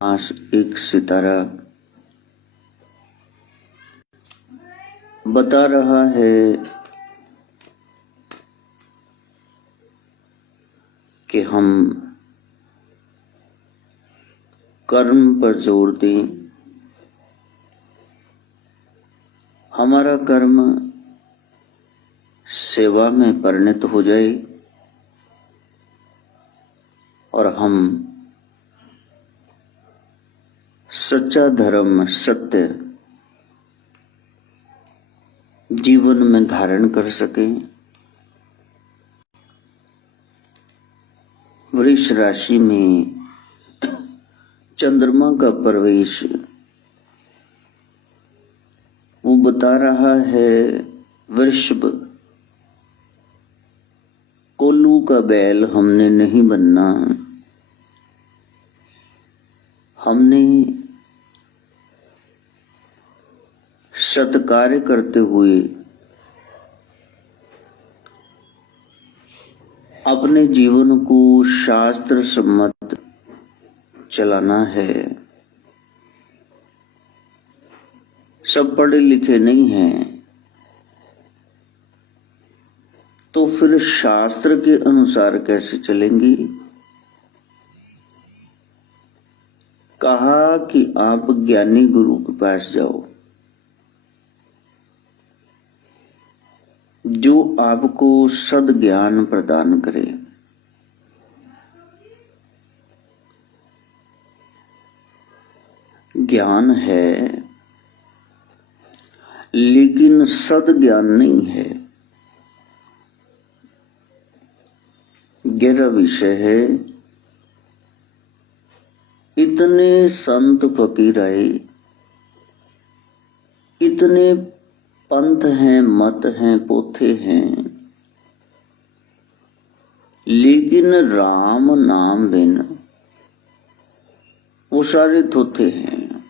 आस एक सितारा बता रहा है कि हम कर्म पर जोर दें। हमारा कर्म सेवा में परिणत हो जाए और हम सच्चा धर्म, सत्य जीवन में धारण कर सकें। वृष राशि में चंद्रमा का प्रवेश वो बता रहा है वृषभ, कोल्लू का बैल हमने नहीं बनना। हमने सत्कार्य करते हुए अपने जीवन को शास्त्र सम्मत चलाना है। सब पढ़े लिखे नहीं हैं तो फिर शास्त्र के अनुसार कैसे चलेंगी। कहा कि आप ज्ञानी गुरु के पास जाओ जो आपको सद्ज्ञान प्रदान करे। ज्ञान है लेकिन सद्ज्ञान नहीं है। गहरा विषय है। इतने संत फकीर आए, इतने पंथ हैं, मत हैं, पोथे हैं, लेकिन राम नाम बिन वो सारे थोथे हैं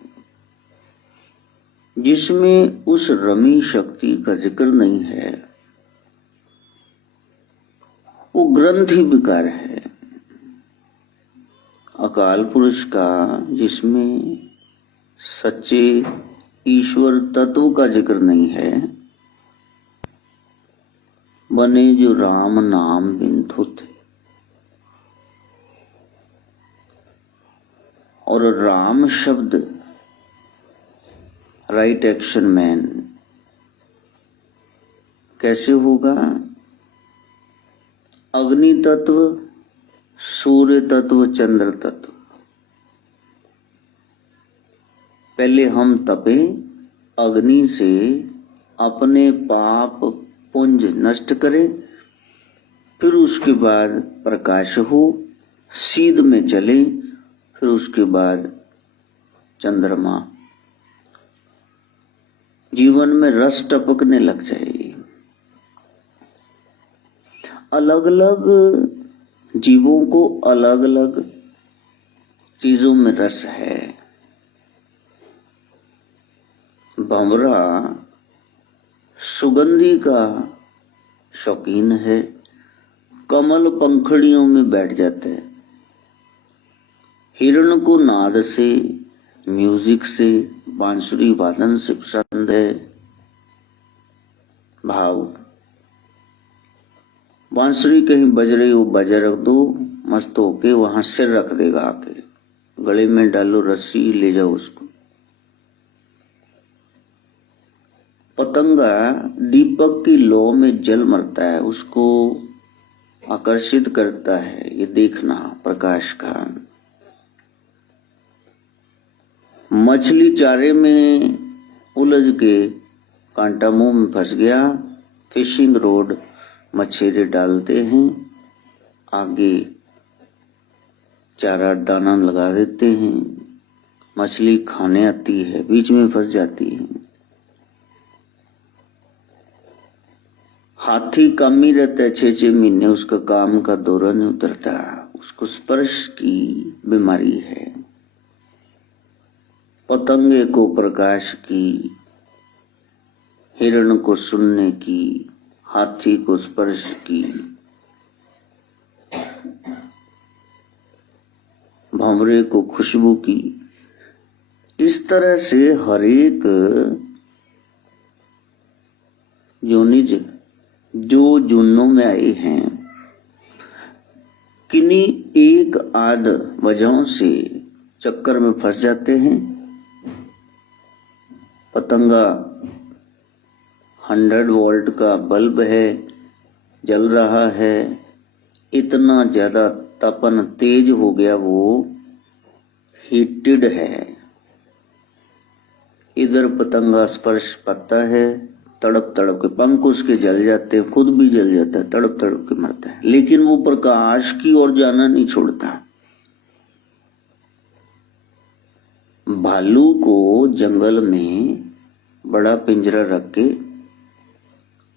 जिसमें उस रमी शक्ति का जिक्र नहीं है। वो ग्रंथ ही बेकार है। अकाल पुरुष का जिसमें सच्चे ईश्वर तत्व का जिक्र नहीं है, बने जो राम नाम बिन थोथे। और राम शब्द राइट एक्शन मैन कैसे होगा। अग्नि तत्व, सूर्य तत्व, चंद्र तत्व। पहले हम तपे, अग्नि से अपने पाप पुंज नष्ट करें, फिर उसके बाद प्रकाश हो, सीध में चले, फिर उसके बाद चंद्रमा। जीवन में रस टपकने लग जाएगी। अलग अलग जीवों को अलग अलग चीजों में रस है। भंवरा सुगंधी का शौकीन है, कमल पंखड़ियों में बैठ जाता है। हिरण को नाद से, म्यूजिक से, बांसुरी वादन से पसंद है। भाव बांसुरी कहीं बज रही हो, बजा रख दो, मस्त होके वहां सिर रख देगा आके, गले में डालो रस्सी, ले जाओ उसको। पतंगा दीपक की लौ में जल मरता है, उसको आकर्षित करता है ये देखना प्रकाश का। मछली चारे में उलझ के कांटा मुंह में फंस गया, फिशिंग रोड मछेरे डालते हैं, आगे चारा दाना लगा देते हैं, मछली खाने आती है, बीच में फंस जाती है। हाथी कम ही रहता है, 6-6 महीने उसका काम का दौरा नहीं उतरता, उसको स्पर्श की बीमारी है। पतंगे को प्रकाश की, हिरण को सुनने की, हाथी को स्पर्श की। भंवरे को खुशबू की। इस तरह से हरेक योनिज जो जुन्नों में आए हैं, किन्हीं एक आध वजहों से चक्कर में फंस जाते हैं। पतंगा 100 वोल्ट का बल्ब है, जल रहा है, इतना ज्यादा तपन तेज हो गया, वो हीटेड है। इधर पतंगा स्पर्श पाता है, तड़प तड़प के पंख उसके जल जाते हैं, खुद भी जल जाता है, तड़प तड़प के मरता है, लेकिन वो प्रकाश की ओर जाना नहीं छोड़ता। भालू को जंगल में बड़ा पिंजरा रख के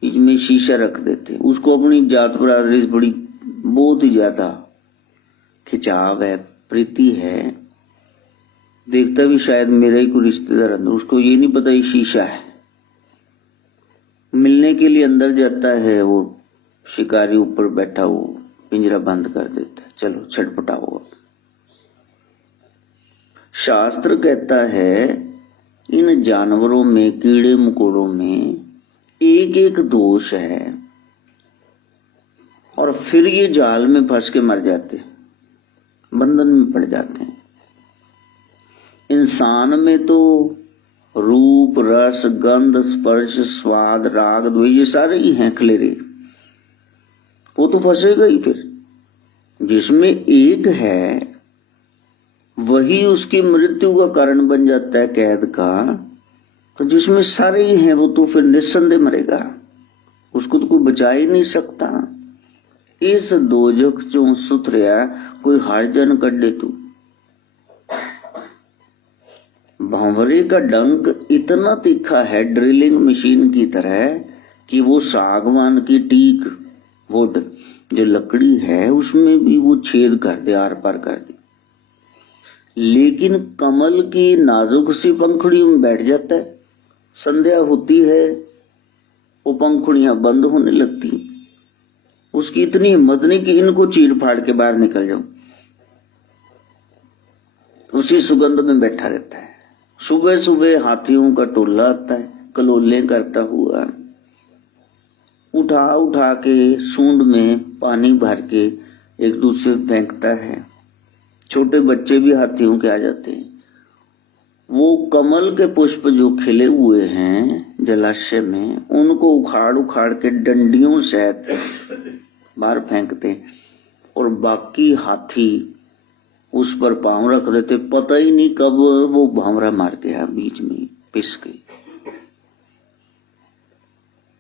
बीच में शीशा रख देते, उसको अपनी जात बरादरी से बड़ी बहुत ही ज्यादा खिंचाव है, प्रीति है। देखता भी शायद मेरा ही कोई रिश्तेदार अंदर, उसको ये नहीं पता ये शीशा है। मिलने के लिए अंदर जाता है, वो शिकारी ऊपर बैठा, वो पिंजरा बंद कर देता है, चलो छटपटाओ। शास्त्र कहता है इन जानवरों में, कीड़े मकोड़ों में एक एक दोष है, और फिर ये जाल में फंस के मर जाते, बंधन में पड़ जाते हैं। इंसान में तो रूप, रस, गंध, स्पर्श, स्वाद, राग, द्वेष ये सारे ही हैं खलेरे, वो तो फंसेगा ही। फिर जिसमें एक है वही उसकी मृत्यु का कारण बन जाता है, कैद का। तो जिसमें सारे ही हैं वो तो फिर निस्संदेह मरेगा, उसको तो कोई बचा ही नहीं सकता। इस दोजख चों सुथरिया कोई हरजन कर दे तू। भंवरे का डंक इतना तीखा है ड्रिलिंग मशीन की तरह कि वो सागवान की टीक वुड जो लकड़ी है उसमें भी वो छेद कर दे, आर पार कर दे। लेकिन कमल की नाजुक सी पंखुड़ियों में बैठ जाता है, संध्या होती है वो पंखुड़ियां बंद होने लगती, उसकी इतनी हिम्मत नहीं कि इनको चीर फाड़ के बाहर निकल जाऊं, उसी सुगंध में बैठा रहता है। सुबह सुबह हाथियों का टोला आता है, कलोले करता हुआ, उठा उठा के सूंड में पानी भर के एक दूसरे फेंकता है। छोटे बच्चे भी हाथियों के आ जाते हैं। वो कमल के पुष्प जो खिले हुए हैं जलाशय में, उनको उखाड़ उखाड़ के डंडियों सहित बाहर फेंकते हैं, और बाकी हाथी उस पर पांव रख देते। पता ही नहीं कब वो भंवरा मार गया, बीच में पिस गई।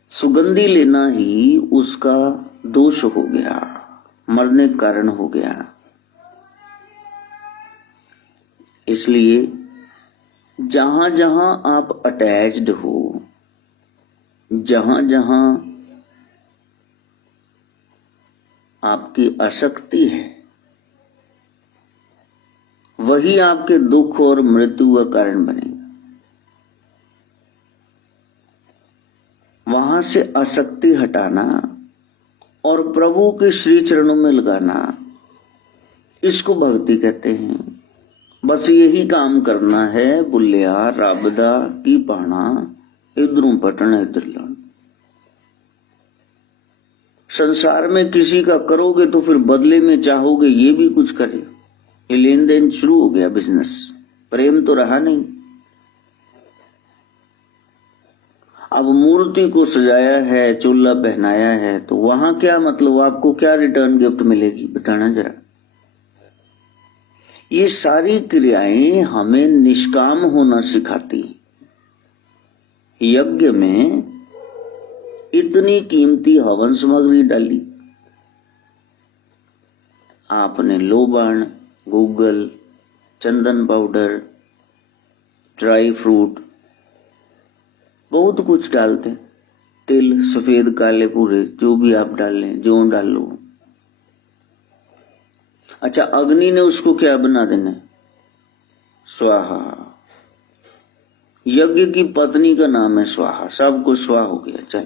सुगंधी लेना ही उसका दोष हो गया, मरने का कारण हो गया। इसलिए जहां जहां आप अटैच्ड हो, जहां जहां आपकी आसक्ति है, वही आपके दुख और मृत्यु का कारण बनेगा। वहां से आसक्ति हटाना और प्रभु के श्री चरणों में लगाना, इसको भक्ति कहते हैं। बस यही काम करना है, बुलिया राबदा की पाना, इधरों पटना इधर लाना। संसार में किसी का करोगे तो फिर बदले में चाहोगे ये भी कुछ करे, ये लेन देन शुरू हो गया, बिजनेस। प्रेम तो रहा नहीं। अब मूर्ति को सजाया है, चोला पहनाया है, तो वहां क्या मतलब, आपको क्या रिटर्न गिफ्ट मिलेगी, बताना जरा। ये सारी क्रियाएं हमें निष्काम होना सिखाती। यज्ञ में इतनी कीमती हवन सामग्री डाली, आपने लोबान, गूगल, चंदन पाउडर, ड्राई फ्रूट, बहुत कुछ डालते, तिल, सफेद काले पूरे, जो भी आप डाल लें, जो डालो। अच्छा, अग्नि ने उसको क्या बना देना, स्वाहा। यज्ञ की पत्नी का नाम है स्वाहा, सब कुछ स्वाहा हो गया। चल,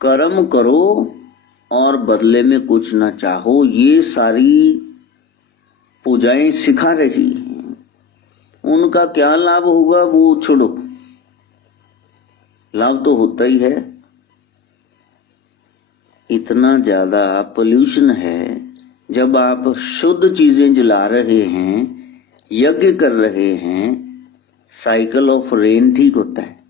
कर्म करो और बदले में कुछ ना चाहो, ये सारी पूजाएं सिखा रही हैं, उनका क्या लाभ होगा वो छोड़ो, लाभ तो होता ही है। इतना ज्यादा पोल्यूशन है, जब आप शुद्ध चीजें जला रहे हैं, यज्ञ कर रहे हैं, साइकिल ऑफ रेन ठीक होता है।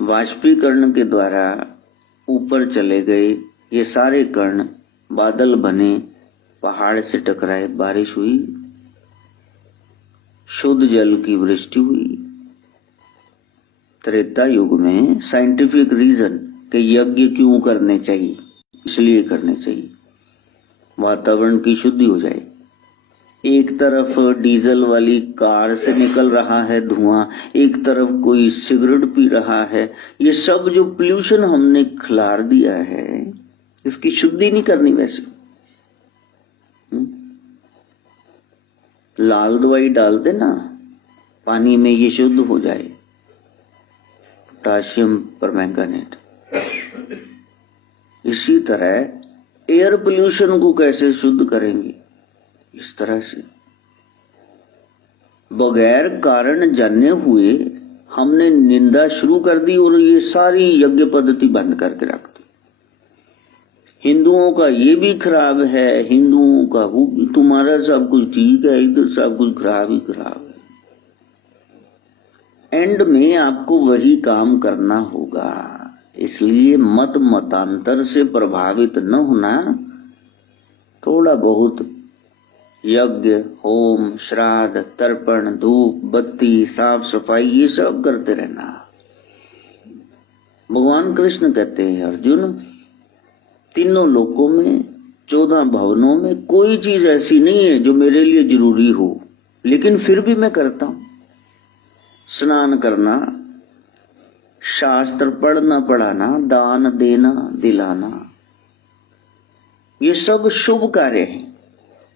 वाष्पीकरण के द्वारा ऊपर चले गए ये सारे कण, बादल बने, पहाड़ से टकराए, बारिश हुई, शुद्ध जल की वृष्टि हुई। त्रेता युग में साइंटिफिक रीजन कि यज्ञ क्यों करने चाहिए, इसलिए करने चाहिए वातावरण की शुद्धि हो जाए। एक तरफ डीजल वाली कार से निकल रहा है धुआं, एक तरफ कोई सिगरेट पी रहा है, ये सब जो पोल्यूशन हमने खिलार दिया है, इसकी शुद्धि नहीं करनी। वैसे लाल दवाई डाल देना पानी में, ये शुद्ध हो जाए, पोटाशियम परमैंगनेट। इसी तरह एयर पोल्यूशन को कैसे शुद्ध करेंगे, इस तरह से बगैर कारण जाने हुए हमने निंदा शुरू कर दी और ये सारी यज्ञ पद्धति बंद करके रख दी। हिंदुओं का ये भी खराब है, हिंदुओं का वो, तुम्हारा सब कुछ ठीक है, इधर सब कुछ खराब ही खराब है। एंड में आपको वही काम करना होगा। इसलिए मत मतांतर से प्रभावित न होना, थोड़ा बहुत यज्ञ, होम, श्राद्ध, तर्पण, धूप बत्ती, साफ सफाई, ये सब करते रहना। भगवान कृष्ण कहते हैं, अर्जुन, तीनों लोकों में, 14 भवनों में कोई चीज ऐसी नहीं है जो मेरे लिए जरूरी हो, लेकिन फिर भी मैं करता हूं। स्नान करना, शास्त्र पढ़ना पढ़ाना, दान देना दिलाना, ये सब शुभ कार्य हैं।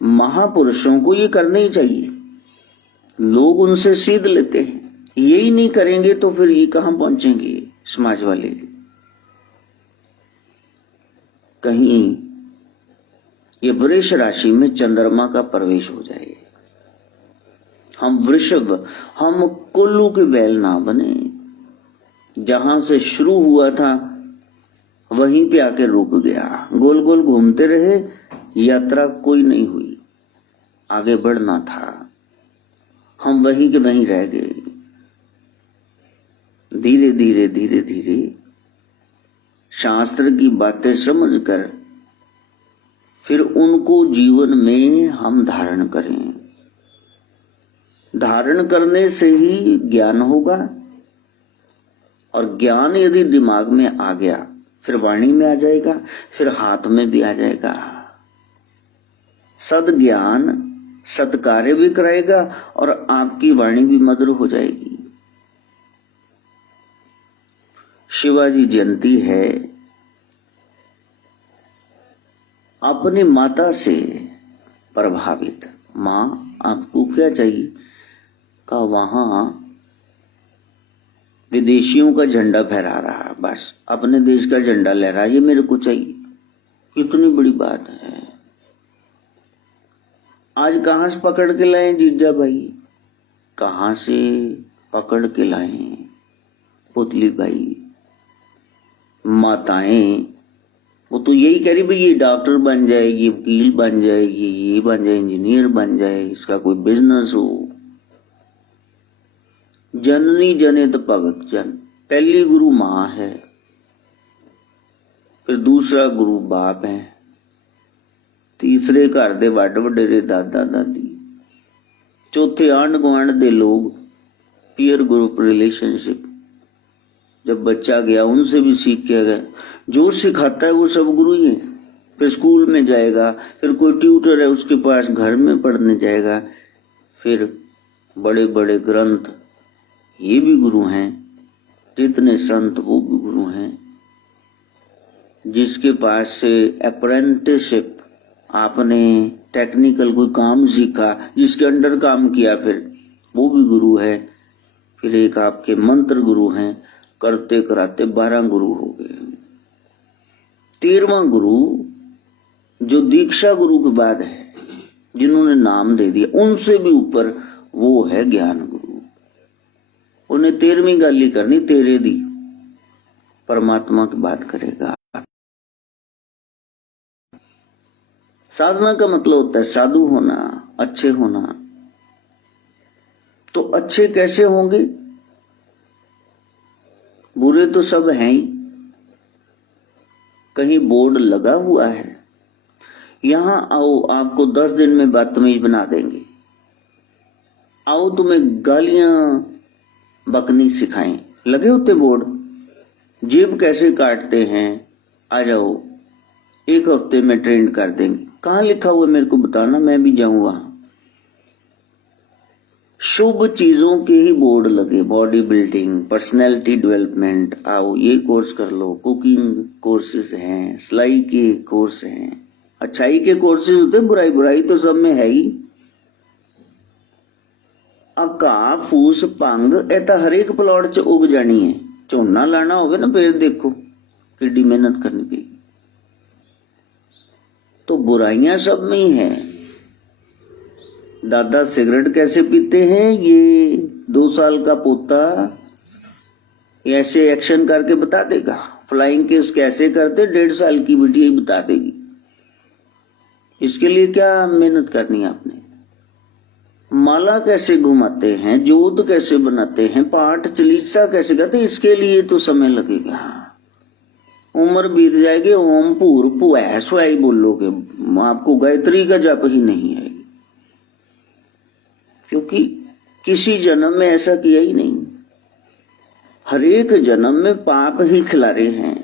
महापुरुषों को ये करने ही चाहिए। लोग उनसे सीध लेते हैं, यही नहीं करेंगे तो फिर ये कहां पहुंचेंगे समाज वाले। कहीं ये वृष राशि में चंद्रमा का प्रवेश हो जाए, हम वृषभ, हम कोल्लू के बैल ना बने। जहां से शुरू हुआ था वहीं पे आके रुक गया, गोल गोल घूमते रहे, यात्रा कोई नहीं हुई, आगे बढ़ना था, हम वहीं के वहीं रह गए। धीरे धीरे धीरे धीरे शास्त्र की बातें समझकर फिर उनको जीवन में हम धारण करें। धारण करने से ही ज्ञान होगा, और ज्ञान यदि दिमाग में आ गया फिर वाणी में आ जाएगा, फिर हाथ में भी आ जाएगा। सद ज्ञान सत्कार्य भी कराएगा और आपकी वाणी भी मधुर हो जाएगी। शिवाजी जयंती है, अपनी माता से प्रभावित। माँ आपको क्या चाहिए? कहा वहां विदेशियों का झंडा फहरा रहा, बस अपने देश का झंडा लहरा, ये मेरे को चाहिए। कितनी बड़ी बात है। आज कहां से पकड़ के लाए जीजा भाई, कहां से पकड़ के लाए पुतली भाई। माताएं वो तो यही कह रही भाई ये डॉक्टर बन जाएगी, वकील बन जाएगी, ये बन जाए, इंजीनियर बन जाए, इसका कोई बिजनेस हो। जननी जनित भगत जन, पहली गुरु मां है, फिर दूसरा गुरु बाप है, तीसरे घर दे वड वडेरे दादा दादी, चौथे आंढ गुआंढ दे लोग, पीयर ग्रुप रिलेशनशिप। जब बच्चा गया उनसे भी सीख के गया, जो सिखाता है वो सब गुरु ही है। फिर स्कूल में जाएगा, फिर कोई ट्यूटर है उसके पास घर में पढ़ने जाएगा, फिर बड़े बड़े ग्रंथ, ये भी गुरु हैं। जितने संत वो भी गुरु हैं। जिसके पास से अप्रेंटिसशिप, आपने टेक्निकल कोई काम सीखा, जिसके अंडर काम किया, फिर वो भी गुरु है। फिर एक आपके मंत्र गुरु हैं, करते कराते 12 गुरु हो गए। 13वां गुरु जो दीक्षा गुरु के बाद है, जिन्होंने नाम दे दिया, उनसे भी ऊपर वो है ज्ञान गुरु। उन्हें 13वीं गाली करनी, तेरे दी, परमात्मा की बात करेगा। साधना का मतलब होता है साधु होना, अच्छे होना। तो अच्छे कैसे होंगे? बुरे तो सब हैं ही। कहीं बोर्ड लगा हुआ है, यहां आओ आपको 10 दिन में बदतमीज बना देंगे, आओ तुम्हें गालियां बकनी सिखाएं, लगे होते बोर्ड। जेब कैसे काटते हैं, आ जाओ 1 हफ्ते में ट्रेंड कर देंगे। कहां लिखा हुआ मेरे को बताना, मैं भी जाऊं वहां। शुभ चीजों के ही बोर्ड लगे, बॉडी बिल्डिंग, पर्सनैलिटी डेवलपमेंट, आओ ये कोर्स कर लो, कुकिंग कोर्सेज हैं, सिलाई के कोर्स हैं। अच्छाई के कोर्सेज होते, बुराई बुराई तो सब में है ही। घा फूस भंग ए तां हरेक प्लॉट च उग जानी है। झोना लाना होवे ना, फिर देखो किड्डी मेहनत करनी पई। तो बुराइयां सब में ही है। दादा सिगरेट कैसे पीते हैं, ये 2 साल का पोता ऐसे एक्शन करके बता देगा। फ्लाइंग किस कैसे करते, 1.5 साल की बिटिया ही बता देगी। इसके लिए क्या मेहनत करनी है आपने? माला कैसे घुमाते हैं, जोत कैसे बनाते हैं, पाठ चलीसा कैसे करते, इसके लिए तो समय लगेगा। उम्र बीत जाएगी, ओम भूर भुवै स्वै बोलोगे, आपको गायत्री का जप ही नहीं है, क्योंकि किसी जन्म में ऐसा किया ही नहीं। हर एक जन्म में पाप ही खिलारे हैं।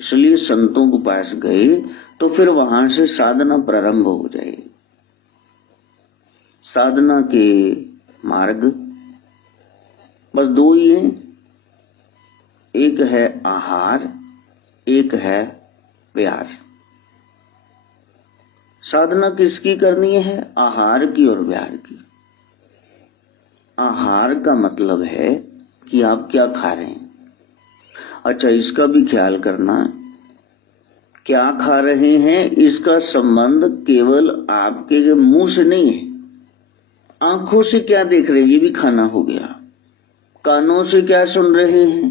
इसलिए संतों के पास गए तो फिर वहां से साधना प्रारंभ हो जाए। साधना के मार्ग बस 2 ही हैं, एक है आहार, एक है प्यार। साधना किसकी करनी है? आहार की और प्यार की। आहार का मतलब है कि आप क्या खा रहे हैं। अच्छा, इसका भी ख्याल करना, क्या खा रहे हैं इसका संबंध केवल आपके मुंह से नहीं है। आंखों से क्या देख रहे हैं, ये भी खाना हो गया। कानों से क्या सुन रहे हैं,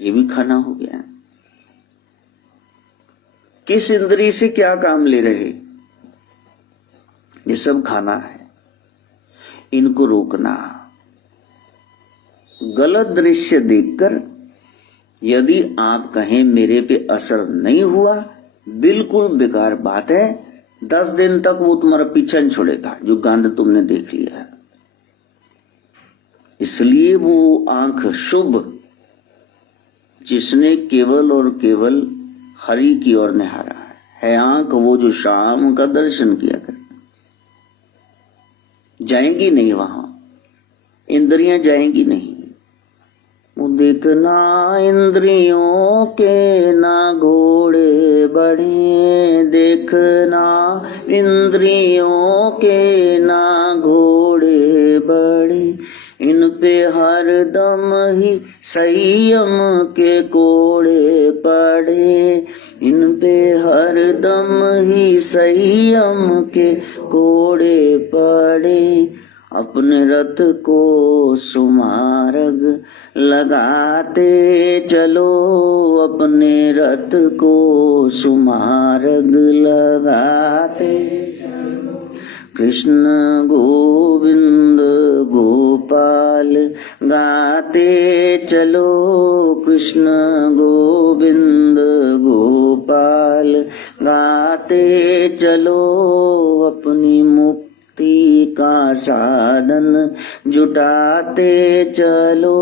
ये भी खाना हो गया। किस इंद्री से क्या काम ले रहे, ये सब खाना है। इनको रोकना। गलत दृश्य देखकर यदि आप कहें मेरे पे असर नहीं हुआ, बिल्कुल बेकार बात है। 10 दिन तक वो तुम्हारा पीछा नहीं छोड़ेगा, जो गंद तुमने देख लिया है। इसलिए वो आंख शुभ, जिसने केवल और केवल हरि की ओर निहारा है आंख वो जो शाम का दर्शन किया कर। जाएंगी नहीं वहां, इंद्रियां जाएंगी नहीं। वो देखना इंद्रियों के ना घोड़े बढ़े, देखना इंद्रियों के ना घोड़े बढ़े, इन पे हर दम ही संयम के कोड़े पड़े, इन पे हर दम ही संयम के कोड़े पड़े। अपने रथ को सुमार्ग लगाते चलो, अपने रथ को सुमार्ग लगाते चलो। कृष्ण गोविंद गोपाल गाते चलो, कृष्ण गोविंद गोपाल गाते चलो। अपनी मुक्ति का साधन जुटाते चलो,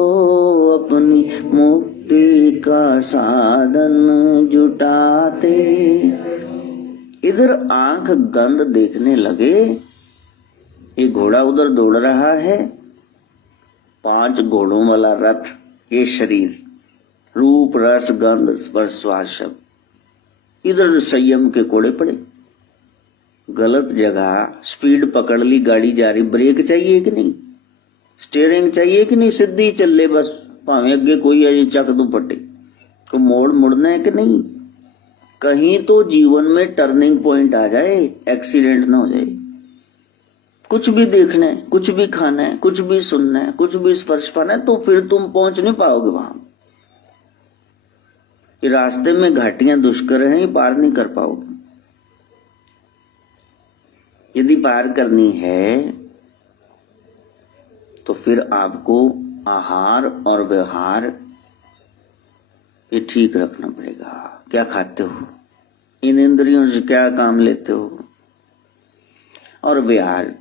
अपनी मुक्ति का साधन जुटाते। इधर आंख गंध देखने लगे, ये घोड़ा उधर दौड़ रहा है, 5 घोड़ों वाला रथ, ये शरीर, रूप रस गंध स्पर्श स्वाद शब्द। इधर संयम के कोड़े पड़े, गलत जगह स्पीड पकड़ ली, गाड़ी जा रही, ब्रेक चाहिए कि नहीं, स्टीयरिंग चाहिए कि नहीं, सीधी चल ले बस, भावे अगे कोई है चक दू पट्टी को, मोड़ मुड़ना है कि नहीं। कहीं तो जीवन में टर्निंग पॉइंट आ जाए, एक्सीडेंट ना हो जाए। कुछ भी देखना है, कुछ भी खाना है, कुछ भी सुनना है, कुछ भी स्पर्श पाना है, तो फिर तुम पहुंच नहीं पाओगे वहां। कि रास्ते में घाटियां दुष्कर हैं, पार नहीं कर पाओगे। यदि पार करनी है तो फिर आपको आहार और व्यवहार ये ठीक रखना पड़ेगा। क्या खाते हो, इन इंद्रियों से क्या काम लेते हो, और व्यवहार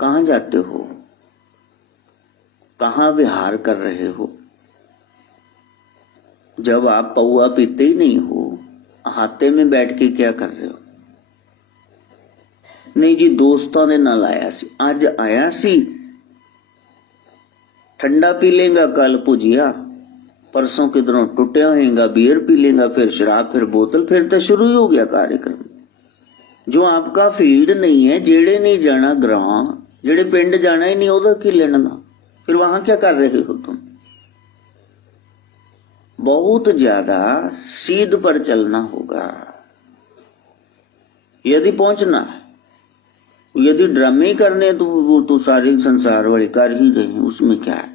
कहां जाते हो, कहां विहार कर रहे हो। जब आप पौआ पीते ही नहीं हो, हाथे में बैठ के क्या कर रहे हो। नहीं जी, दोस्तों ने ना लाया सी, आज आया सी, ठंडा पी लेगा, कल भुजिया, परसों किधरों टुटिया होएगा, बियर पी लेगा, फिर शराब, फिर बोतल, फिर तो शुरू ही हो गया कार्यक्रम। जो आपका फील्ड नहीं है, जेड़े नहीं जाना ग्रां, जेड़े पिंड जाना ही नहीं, ओदा की लेना, फिर वहां क्या कर रहे हो तुम। बहुत ज्यादा सीध पर चलना होगा यदि पहुंचना है। यदि ड्रामे करने तो वो तो सारे संसार वाले कर ही रहे हैं, उसमें क्या है।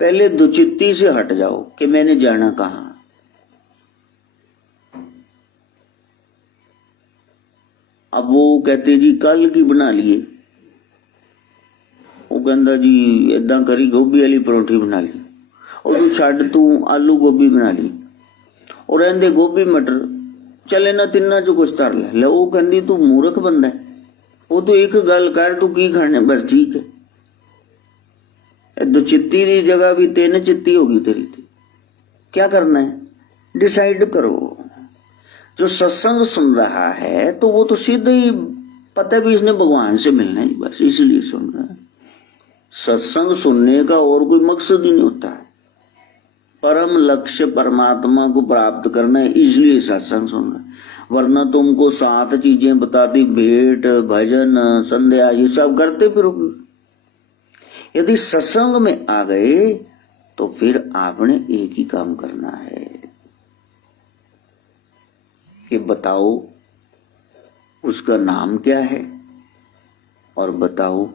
पहले दुचित्ती से हट जाओ कि मैंने जाना कहां। अब वो कहते जी कल की बना लिए, वो कहता जी इदा करी गोभी वाली परोठी बना ली, और तू छड़ तू आलू गोभी बना ली, और रहंदे गोभी मटर, चले ना तिना चो कुछ तर ले। वो कहती तू मूर्ख बंदा है, वो तो एक गल कर, तू की खाने, बस ठीक है। दो चित्ती की जगह भी तीन चित्ती होगी तेरी थी। क्या करना है, डिसाइड करो। जो सत्संग सुन रहा है तो वो तो सीधे ही पता भी इसने भगवान से मिलना है, बस इसलिए सुन रहा है। सत्संग सुनने का और कोई मकसद ही नहीं होता है। परम लक्ष्य परमात्मा को प्राप्त करना है, इसलिए सत्संग सुन रहा है। वरना तुमको 7 चीजें बताती, भेंट, भजन, संध्या, ये सब करते फिरोगे। यदि सत्संग में आ गए तो फिर आपने एक ही काम करना है कि बताओ उसका नाम क्या है, और बताओ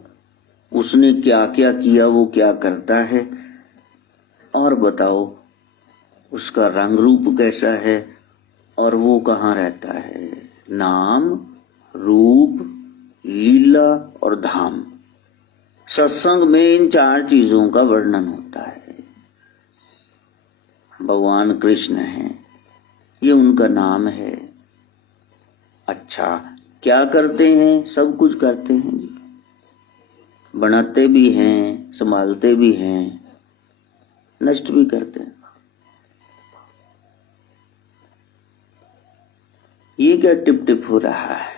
उसने क्या क्या किया, वो क्या करता है, और बताओ उसका रंग रूप कैसा है, और वो कहाँ रहता है। नाम, रूप, लीला और धाम। सत्संग में इन 4 चीजों का वर्णन होता है। भगवान कृष्ण है, ये उनका नाम है। अच्छा, क्या करते हैं, सब कुछ करते हैं जी, बनाते भी हैं, संभालते भी हैं, नष्ट भी करते हैं। ये क्या टिप टिप हो रहा है।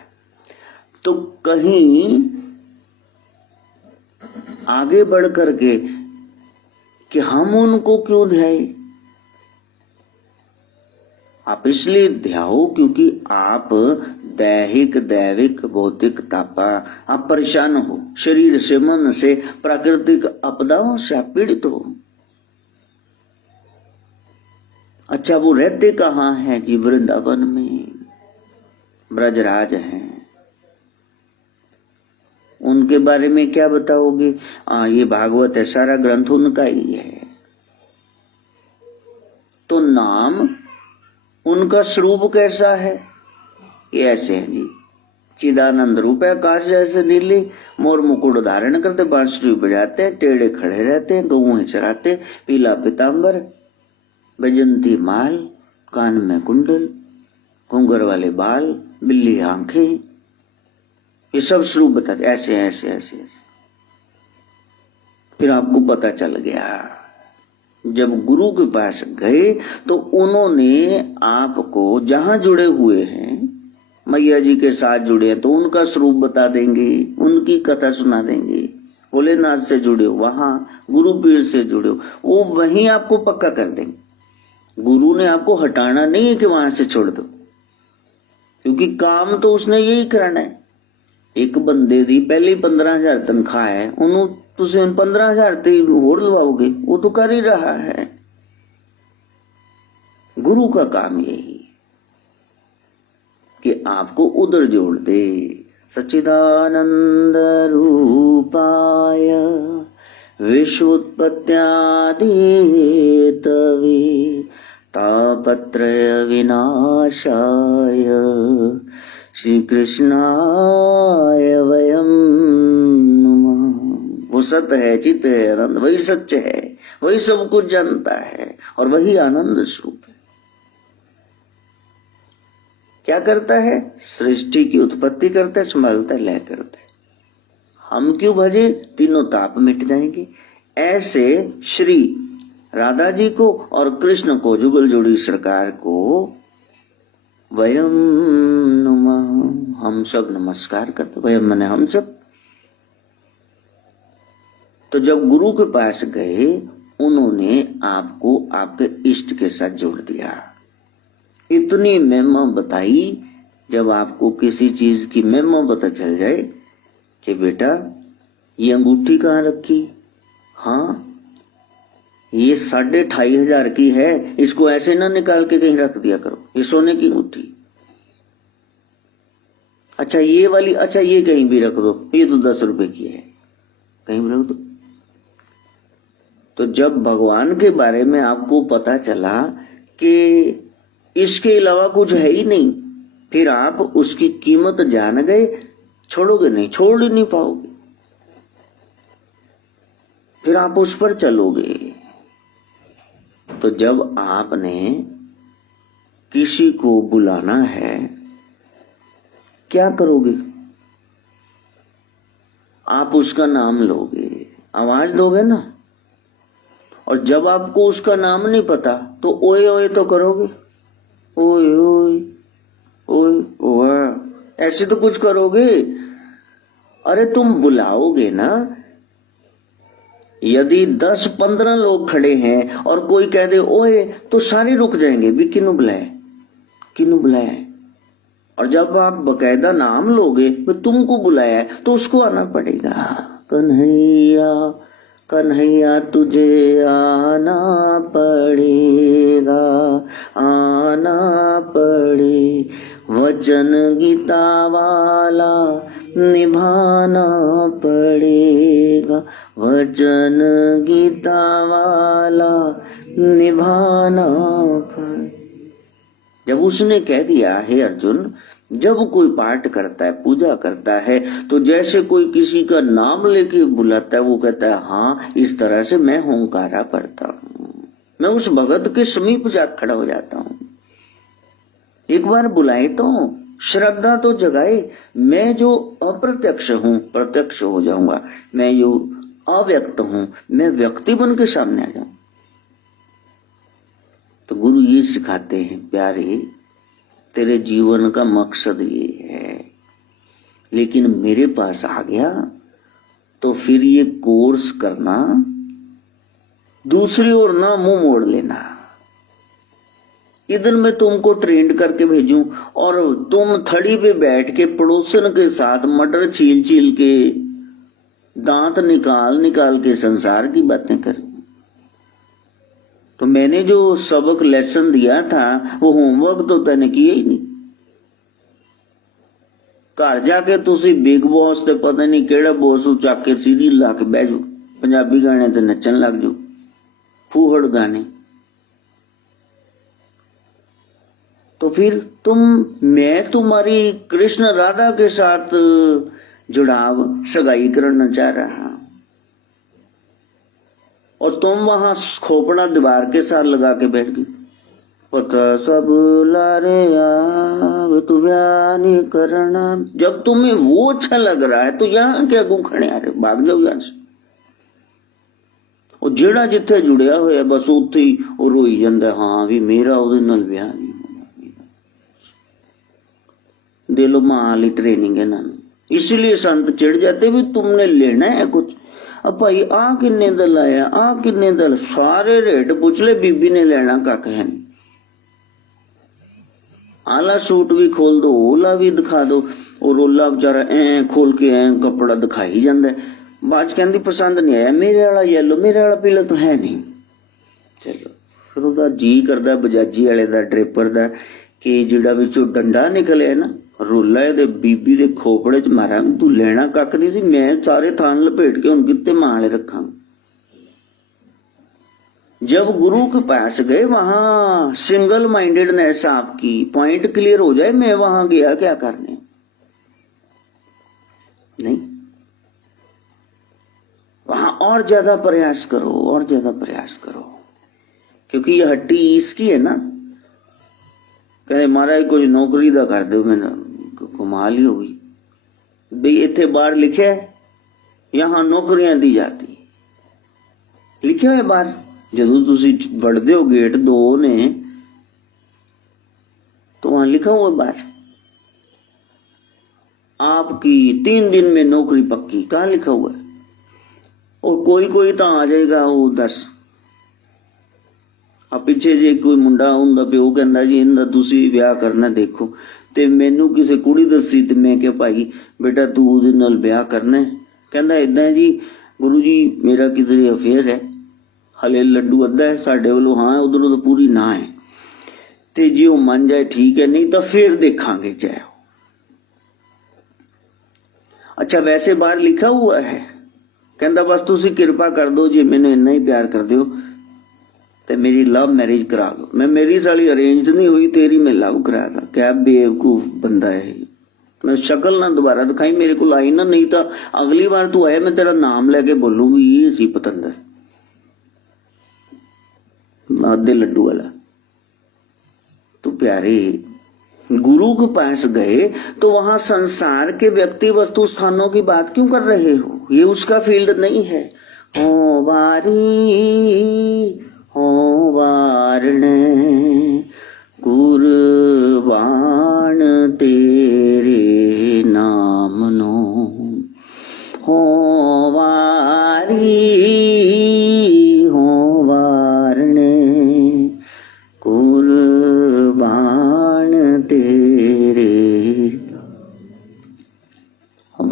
तो कहीं आगे बढ़ करके कि हम उनको क्यों ध्याए। आप इसलिए ध्याओ क्योंकि आप दैहिक, दैविक, भौतिक तापा आप परेशान हो, शरीर से, मन से, प्राकृतिक आपदाओं से आप पीड़ित हो। अच्छा, वो रहते कहाँ हैं जी, वृंदावन में, ब्रजराज हैं। उनके बारे में क्या बताओगे। ये भागवत है, सारा ग्रंथ उनका ही है। तो नाम, उनका स्वरूप कैसा है, ये ऐसे है जी, चिदानंद रूप है, आकाश जैसे नीले, मोर मुकुट धारण करते, बांसुरी बजाते हैं, टेढ़े खड़े रहते हैं, गऊं चराते, पीला पीतांबर, बैजंती माल, कान में कुंडल, घूंघर वाले बाल, बिल्ली आंखें, ये सब स्वरूप बताते, ऐसे ऐसे ऐसे ऐसे। फिर आपको पता चल गया। जब गुरु के पास गए तो उन्होंने आपको जहां जुड़े हुए हैं, मैया जी के साथ जुड़े हैं तो उनका स्वरूप बता देंगे, उनकी कथा सुना देंगे। भोलेनाथ से जुड़े हो, वहां गुरु पीर से जुड़े हो, वो वहीं आपको पक्का कर देंगे। गुरु ने आपको हटाना नहीं है कि वहां से छोड़ दो, क्योंकि काम तो उसने यही कराना है। एक बंदे दी पहले 15,000 तनख्वाह है, उन्होंने तुम 15,000 होर लवाओगे, वो तो कर ही रहा है। गुरु का काम यही कि आपको उधर जोड़ दे। सच्चिदानंद रूपाय विश्वोत्पत्त्यादि हेतवे तापत्रय विनाशाय श्री कृष्णाय वयम नमः। वो सत्य है, चित है, आनंद, वही सत्य है, वही सब कुछ जानता है और वही आनंद स्वरूप है। क्या करता है? सृष्टि की उत्पत्ति करता है, संभालता है, लय करता है। हम क्यों भजे? तीनों ताप मिट जाएंगे। ऐसे श्री राधा जी को और कृष्ण को, जुगल जोड़ी सरकार को वयम नमः, हम सब नमस्कार करते। वयम माने हम सब। तो जब गुरु के पास गए, उन्होंने आपको आपके इष्ट के साथ जोड़ दिया। इतनी महिमा बताई। जब आपको किसी चीज की महिमा पता चल जाए कि बेटा ये अंगूठी कहाँ रखी, हाँ ये 28,500 की है, इसको ऐसे ना निकाल के कहीं रख दिया करो, ये सोने की अंगूठी। अच्छा ये वाली, अच्छा ये कहीं भी रख दो, ये तो 10 रुपए की है, कहीं भी रख दो। तो जब भगवान के बारे में आपको पता चला कि इसके अलावा कुछ है ही नहीं, फिर आप उसकी कीमत जान गए, छोड़ोगे नहीं, छोड़ ही नहीं पाओगे, फिर आप उस पर चलोगे। तो जब आपने किसी को बुलाना है, क्या करोगे? आप उसका नाम लोगे, आवाज दोगे ना। और जब आपको उसका नाम नहीं पता तो ओए ओए तो करोगे, ओए ओए ओए ओए, ऐसे तो कुछ करोगे। अरे तुम बुलाओगे ना, यदि 10-15 लोग खड़े हैं और कोई कह दे ओए, तो सारे रुक जाएंगे भी, किन्नु बुलाए, किन्नु बुलाए। और जब आप बकायदा नाम लोगे, तो तुमको बुलाया है तो उसको आना पड़ेगा। कन्हैया कन्हैया तुझे आना पड़ेगा, आना पड़े, वचन गीता वाला निभाना पड़ेगा, वचन गीता वाला निभाना पड़े। जब उसने कह दिया, हे अर्जुन, जब कोई पाठ करता है, पूजा करता है, तो जैसे कोई किसी का नाम लेके बुलाता है, वो कहता है हाँ इस तरह से मैं होंकारा पढ़ता हूँ, मैं उस भगत के समीप जा खड़ा हो जाता हूँ। एक बार बुलाए तो श्रद्धा तो जगाए। मैं जो अप्रत्यक्ष हूँ प्रत्यक्ष हो जाऊंगा, मैं जो अव्यक्त हूँ मैं व्यक्ति बन के सामने आ जाऊं। तो गुरु ये सिखाते हैं, प्यारे तेरे जीवन का मकसद ये है, लेकिन मेरे पास आ गया तो फिर ये कोर्स करना, दूसरी ओर ना मुंह मोड़ लेना। इधर मैं तुमको ट्रेंड करके भेजूं और तुम थड़ी पे बैठ के पड़ोसन के साथ मटर छील छील के, दांत निकाल निकाल के संसार की बातें करो। तो मैंने जो सबक लेसन दिया था वो होमवर्क तो तैने किया ही नहीं। घर जाके तुसी बिग बॉस ते पता नहीं केड़ा बॉस चक के सीढ़ी ला के बह जाओ, पंजाबी गाने ते नचन लग जाओ, फूहड़ गाने। तो फिर मैं तुम्हारी कृष्ण राधा के साथ जुड़ाव सगाई करना चाह रहा हूं और तुम वहां खोपड़ा दीवार के साथ लगा के बैठ गई। पता सब लारे तू ब्याह नहीं करना। जब तुम्हें वो अच्छा लग रहा है तो यहां क्या खड़े आ रहे, भाग जाओ यहां से। और जेड़ा जिथे जुड़िया होया बस उत्थे ही और रोई जांदा, हाँ भी मेरा उहदे नाल ब्याह नहीं होना। दे लो मां वाली ट्रेनिंग है ना, इसलिए संत चिढ़ जाते भी तुमने लेना है कुछ। अब भाई आ किन्ने दा लाया, आ किन्ने दा, सारे रेट पूछ ले, बीबी ने लेना कख है नहीं। आला सूट भी खोल दो, ओला भी दिखा दो, और ओला बेचारा ऐ खोल के ऐ कपड़ा दिखाई जाता है। बाज कहती पसंद नहीं आया, मेरे वाला येलो, मेरे वाला पीला तो है नहीं। चलो फिर ਉਹਦਾ ਜੀ ਕਰਦਾ ਬਜਾਜੀ ਵਾਲੇ ਦਾ ਡਰੇਪਰ ਦਾ ਕਿ ਜਿਹੜਾ ਵਿੱਚੋਂ ਡੰਡਾ ਨਿਕਲਿਆ ਨਾ ਰੋਲਾ ਇਹਦੇ ਬੀਬੀ ਦੇ ਖੋਪੜੇ 'ਚ ਮਾਰਾਂ, ਤੂੰ ਲੈਣਾ ਕੱਖ ਨਹੀਂ ਸੀ, ਮੈਂ ਸਾਰੇ ਥਾਨ ਲਪੇਟ ਕੇ ਹੁਣ ਕਿੱਥੇ ਮਾਲੇ रखा। जब गुरु के पास गए वहां सिंगल माइंडेडनेस आपकी पॉइंट क्लियर हो जाए, मैं वहां गया क्या करने, नहीं, वहां और ज्यादा प्रयास करो, और ज्यादा प्रयास करो, क्योंकि ये हट्टी इसकी है ना। कहे महाराज कुछ नौकरी दा कर दो, मैंने कमाल ही होगी भाई, इत्थे बाहर लिखे यहां नौकरियां दी जाती, लिखे हुए बाहर ਜਦੋਂ ਤੁਸੀਂ ਵੜਦੇ ਹੋ गेट 2 ने तो वहां लिखा हुआ बाहर आपकी 3 दिन में नौकरी पक्की, कहाँ लिखा हुआ है। और कोई कोई तो आ जाएगा वो 10 आ पिछे जे कोई मुंडा हुंदा प्यो कहंदा जी इनदा तुसी विआह करना देखो, ते मैनू किसी कुड़ी दसी ते मैं क्या भाई बेटा तू उहदे नाल विआह करना है, कहंदा इदां जी गुरु जी मेरा किधरे अफेयर है, हले लड्डू अद्धा है साढ़े वालों, हाँ उधरों तो पूरी ना है, ते जे वो मन जाए ठीक है, नहीं तो फिर देखांगे चाहे। अच्छा वैसे बाहर लिखा हुआ है, कहता बस तुसी कृपा कर दो जे मैंने इन्ना ही प्यार कर दो ते मेरी लव मैरिज करा दो। मैं मेरी साली अरेंज्ड नहीं हुई, तेरी मैं लव करा दा। क्या बेवकूफ बंदा है, मैं शक्ल ना दोबारा दिखाई मेरे को आई ना, नहीं तो अगली बार तू आए मैं तेरा नाम लेके बोलूंगी ये सी पतंदर आधे लड्डू वाला। तो प्यारे गुरु के पास गए तो वहां संसार के व्यक्ति वस्तु स्थानों की बात क्यों कर रहे हो, ये उसका फील्ड नहीं है। हो वारणे कुर्बान तेरे नाम नो, हो वारी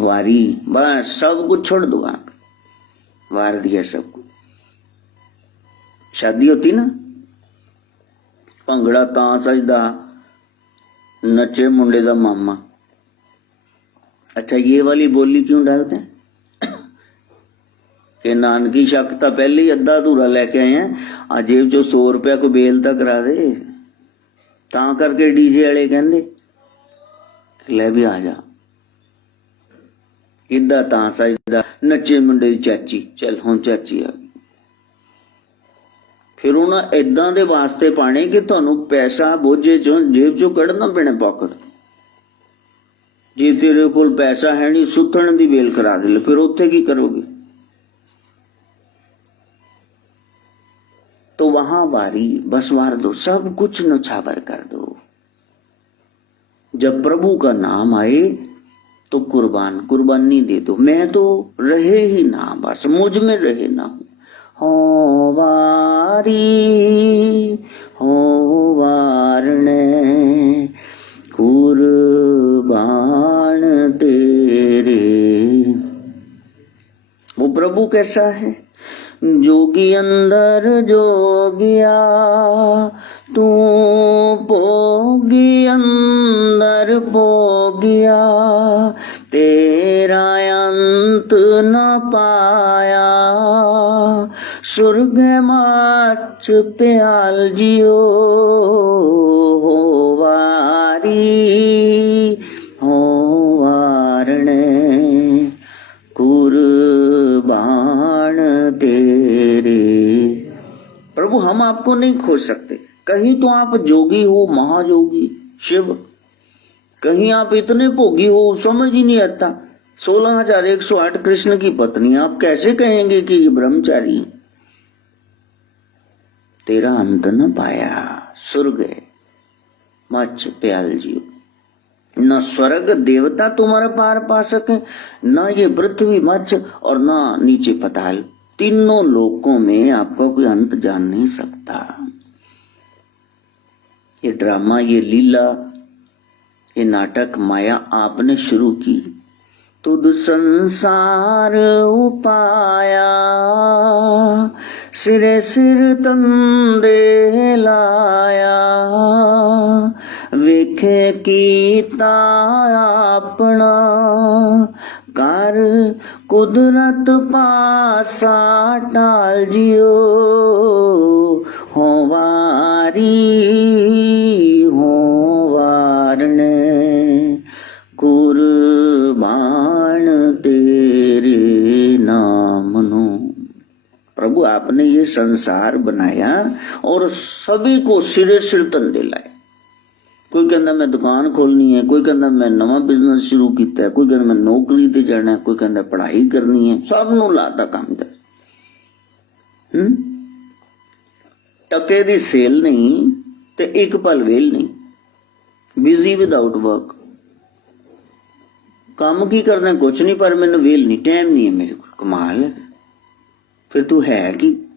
वारी, बस सब कुछ छोड़ दो आप, वार दिया सब कुछ। शादी होती ना भंगड़ा तां सजदा नचे मुंडे दा मामा। अच्छा ये वाली बोली क्यों डालते हैं कि नानकी शक तो पहले ही अद्धा अधूरा लेके आए हैं, आ जेब चो 100 रुपया को बेल तक करा दे, तां करके डीजे वाले कहंदे ले भी आ जा इदा तां सजदा नचे मुंडे दी चाची, चल हुण चाची आ गई। फिर उन्हें इदां दे वास्ते पाने कि तुहानू पैसा बोझे चों जेब चों कढ़ना पैना पॉकेट, जे तेरे कोल पैसा है नहीं सुथण दी बेल करा दे, फिर उत्थे की करोगे। तो वहां वारी बस वार दो, सब कुछ नछावर कर दो। जब प्रभु का नाम आए तो कुर्बानी दे दो। मैं तो रहे ही ना, बस मुझ में रहे ना। हो वारी हो वारणे कुर्बान तेरे। वो प्रभु कैसा है, जोगी अंदर जोगिया तू पोगी अंदर पोगिया, तेरा अंत न पाया सुर्ग माच प्याल जियो। हो वारी हो वारणे कुर्बान तेरे। प्रभु हम आपको नहीं खोज सकते, कहीं तो आप जोगी हो, महाजोगी शिव, कहीं आप इतने भोगी हो समझ ही नहीं आता। 16,108 कृष्ण की पत्नी, आप कैसे कहेंगे कि ये ब्रह्मचारी। तेरा अंत न पाया सुर्ग मच प्याल जियो। न स्वर्ग देवता तुम्हारा पार पा सके, न ये पृथ्वी मच और न नीचे पताल, तीनों लोकों में आपका कोई अंत जान नहीं सकता। ये ड्रामा, ये लीला, ये नाटक, माया आपने शुरू की तुद संसार उपाया, सिरे सिर तंदे लाया, वेखे कीता अपना, कर कुदरत पासा टाल जियो, हो वारी हो वारने, कुर्बान तेरे नाम नो। प्रभु आपने ये संसार बनाया और सभी को सिरे सिर तंदे लाए। कोई कहता मैं दुकान खोलनी है, कोई कहता मैं नवा बिजनेस शुरू किया है, कोई कहता मैं नौकरी ते जाना है, कोई कहता पढ़ाई करनी है, सब नू लाता काम दे। टके दी सेल नहीं ते एक पल वेल नहीं, बिजी विदाउट वर्क। काम की करना कुछ नहीं, पर मैंने वेल नहीं, टाइम नहीं है मेरे को। कमाल है। फिर तू है कि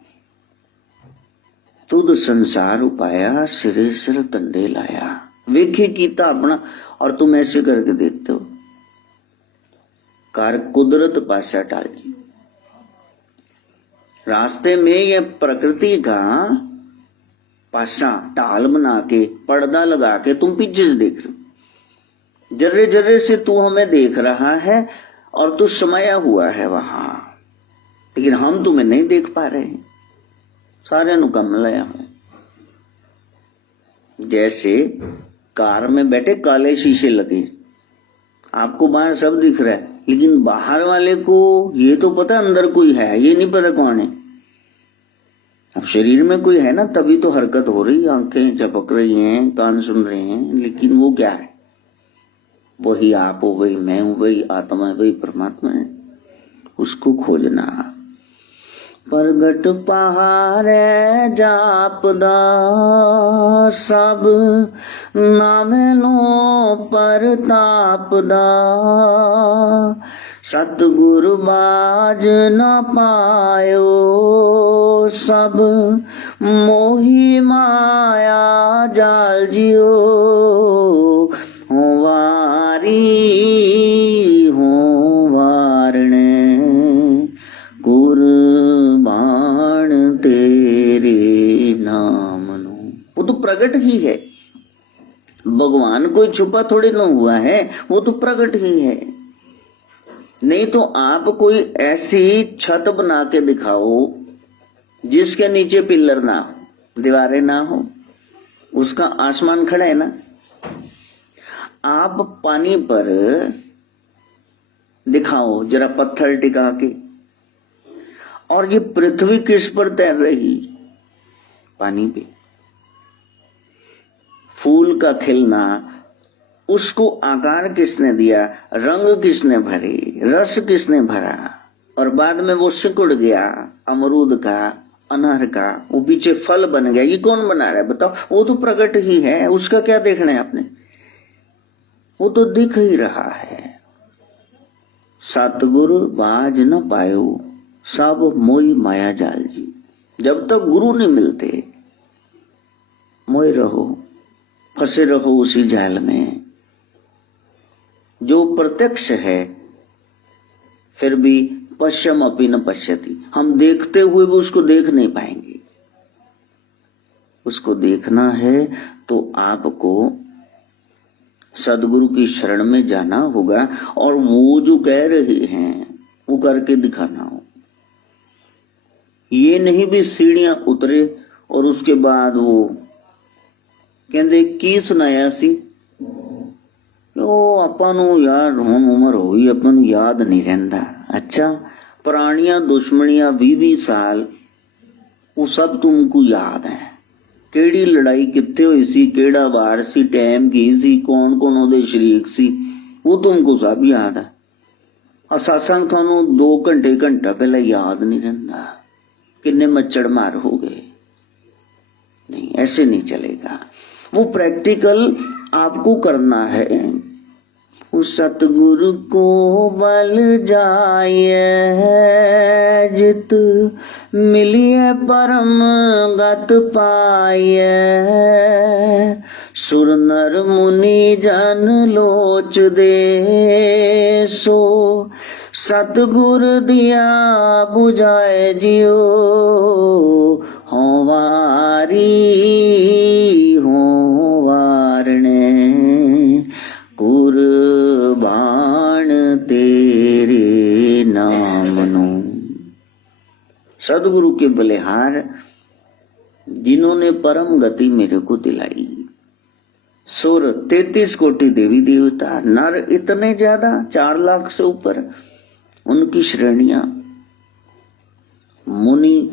तुद संसार उपाया, सिरे सिर तंदे लाया, वेखे कीता अपना, और तुम ऐसे करके देखते हो। कर कुदरत पासा टाल जी। रास्ते में ये प्रकृति का पासा टाल बना के, पर्दा लगा के तुम पीछे से देख रहे हो। जर्रे जर्रे से तू हमें देख रहा है और तू समाया हुआ है वहां, लेकिन हम तुम्हें नहीं देख पा रहे हैं। सारे नु कम लाया है। जैसे कार में बैठे काले शीशे लगे, आपको बाहर सब दिख रहा है, लेकिन बाहर वाले को ये तो पता अंदर कोई है, ये नहीं पता कौन है। अब शरीर में कोई है ना, तभी तो हरकत हो रही, आंखें झपक रही हैं, कान सुन रहे हैं, लेकिन वो क्या है? वही आप हो, वही मैं हूं, वही आत्मा है, वही परमात्मा है। उसको खोजना। प्रगट पहाड़े जापदा, सब नामेलो परतापदा, सतगुरु बाज न पायो, सब मोही माया जाल जियो, हो वारी हो वारणे, कुर्बान तेरे नाम नो। वो तो प्रगट ही है। भगवान कोई छुपा थोड़ी न हुआ है, वो तो प्रगट ही है। नहीं तो आप कोई ऐसी छत बना के दिखाओ जिसके नीचे पिलर ना हो, दीवारें ना हो, उसका आसमान खड़ा है ना। आप पानी पर दिखाओ जरा पत्थर टिका के, और ये पृथ्वी किस पर तैर रही? पानी पे। फूल का खिलना, उसको आकार किसने दिया, रंग किसने भरे, रस किसने भरा, और बाद में वो सिकुड़ गया, अमरूद का, अनार का, वो पीछे फल बन गया। ये कौन बना रहा है बताओ? वो तो प्रकट ही है। उसका क्या देखना है आपने? वो तो दिख ही रहा है। सतगुरु बाज न पायो, सब मोई माया जाल जी। जब तक गुरु नहीं मिलते, मोए रहो, फंसे रहो उसी जाल में। जो प्रत्यक्ष है फिर भी पश्चिम अपि न पश्यति, हम देखते हुए भी उसको देख नहीं पाएंगे। उसको देखना है तो आपको सदगुरु की शरण में जाना होगा, और वो जो कह रहे हैं वो करके दिखाना हो। ये नहीं भी सीढ़ियां उतरे और उसके बाद वो कहते की सुनाया सी, ਆਪਾਂ ਨੂੰ यार ਹੁਣ उम्र होई, ਆਪਾਂ ਨੂੰ याद नहीं रहता। अच्छा, पुरानियां दुश्मनियां 20-20 साल वो सब तुमको याद है। केड़ी लड़ाई कित्थे हुई सी, केड़ा वार सी, टाइम की सी, कौन कौन ओदे शरीक सी, वो तुमको सब याद है। और सत्संग थानू 2 घंटा पहले याद नहीं रहता। किन्ने मच्छर मार हो गए। नहीं, ऐसे नहीं चलेगा। वो प्रैक्टिकल आपको करना है। उस सतगुरु को बल जाए, जित मिलिए परम गत पाए, सुर नर मुनि जन लोच दे, सो सतगुर दिया बुझाए जियो, हों वारने कुर्बान तेरे नाम नो। सदगुरु के बलिहार जिन्होंने परम गति मेरे को दिलाई। सुर 33 कोटि देवी देवता, नर इतने ज्यादा 4 लाख से ऊपर उनकी श्रेणियां, मुनि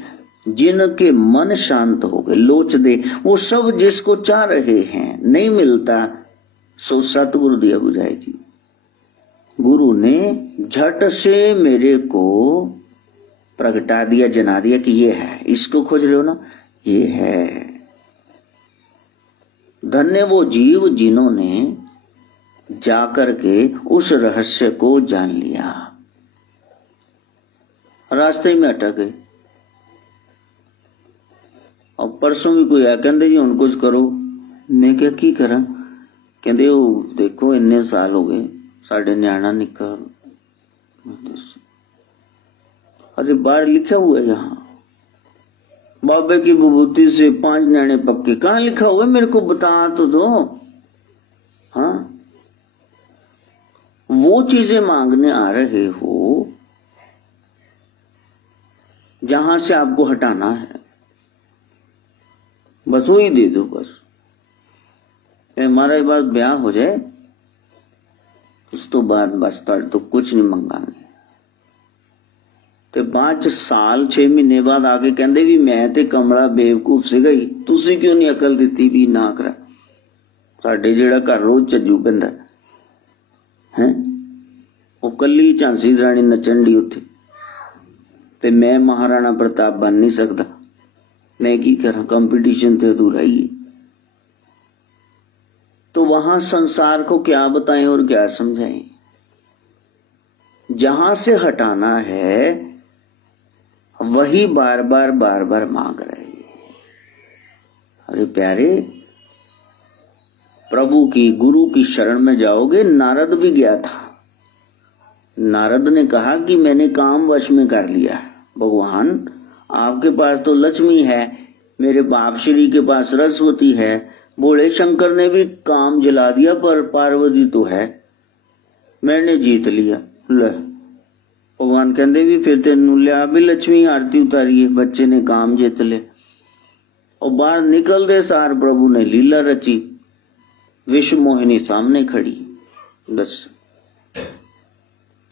जिनके मन शांत हो गए, लोच दे, वो सब जिसको चाह रहे हैं नहीं मिलता, सो सतगुरु दिया बुझाए जी। गुरु ने झट से मेरे को प्रगटा दिया, जना दिया कि ये है, इसको खोज रहे हो ना, ये है। धन्य वो जीव जिन्होंने जाकर के उस रहस्य को जान लिया। रास्ते में अटक गए। और परसों भी कोई आया, कहते जी हुण कुछ करो। मैं क्या की करा? कहते वो देखो इन्ने साल हो गए साढ़े न्याणा निका। अरे बाहर लिखा हुआ है यहाँ, बाबे की विभूति से 5 न्याणे पक्के। कहाँ लिखा हुआ है? मेरे को बता तो दो। हाँ, वो चीजें मांगने आ रहे हो जहां से आपको हटाना है, बस वो ही दे दो। बस हमारा बात ब्याह हो जाए, उस तो बाद बस तो कुछ नहीं मंगांगे। ते 5 साल 6 महीने बाद आके कहते भी मैं ते कमला बेवकूफ से गई, तुसी क्यों नहीं अकल दिती भी ना करा। साडे जेड़ा घर रोज झज्जू पैंदा है, वो कली झांसी दी राणी नचण दी उत्थे, ते मैं महाराणा प्रताप बन नहीं सकता। मैं की करा, कंपटीशन ते अधूरा ही है। तो वहां संसार को क्या बताएं और क्या समझाएं? जहां से हटाना है वही बार बार मांग रहे हैं। अरे प्यारे, प्रभु की गुरु की शरण में जाओगे। नारद भी गया था। नारद ने कहा कि मैंने काम वश में कर लिया। भगवान आपके पास तो लक्ष्मी है, मेरे बाप श्री के पास सरस्वती है, भोले शंकर ने भी काम जला दिया, पर पार्वती तो है, मैंने जीत लिया। ले भगवान कहते भी फिर तेन लिया भी लक्ष्मी आरती उतारिए, बच्चे ने काम जीत ले। और बाहर निकल दे सार प्रभु ने लीला रची, विश्व मोहिनी सामने खड़ी। बस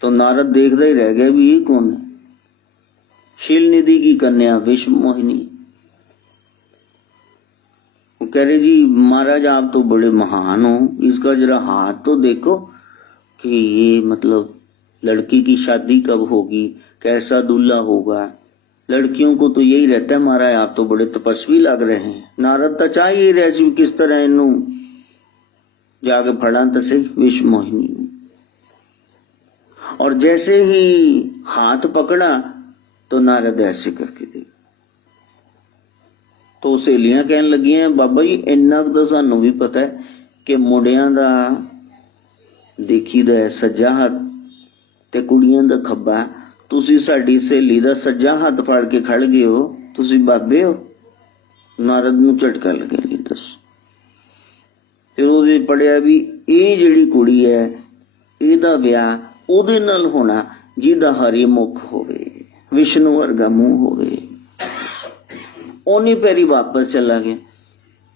तो नारद देखता ही रह गया भी ये कौन है? शील निधि की कन्या विश्व मोहिनी। वो कह रहे जी महाराज आप तो बड़े महान हो, इसका जरा हाथ तो देखो कि ये मतलब लड़की की शादी कब होगी, कैसा दूल्हा होगा। लड़कियों को तो यही रहता है महाराज, आप तो बड़े तपस्वी लग रहे हैं। नारद तो चाहिए रहे किस तरह इनू जाके फड़ा तो सही विश्व मोहिनी। और जैसे ही हाथ पकड़ा तो नारद ऐसे करके दे। तो सहेलियां कहने लगी हैं बाबा जी इन्ना तो सानू भी पता है कि मुंडियां दा देखीदा सज्जा हाथ ते कुड़ियां दा खब्बा, तुसी साडी सहेली दा सज्जा हाथ फड़ के खड़ गए हो, तुसी बाबे हो। नारद नूं झटका लगे जी दस। फिर ਉਹਦੇ पढ़िया भी ਇਹ ਜਿਹੜੀ ਕੁੜੀ है ਇਹਦਾ ਵਿਆਹ ਉਹਦੇ ਨਾਲ ਹੋਣਾ ਜਿਹਦਾ ਹਰੀ ਮੁਖ ਹੋਵੇ, विष्णु वर्गा मुंह होवे। ओनी पैरी वापस चला गया।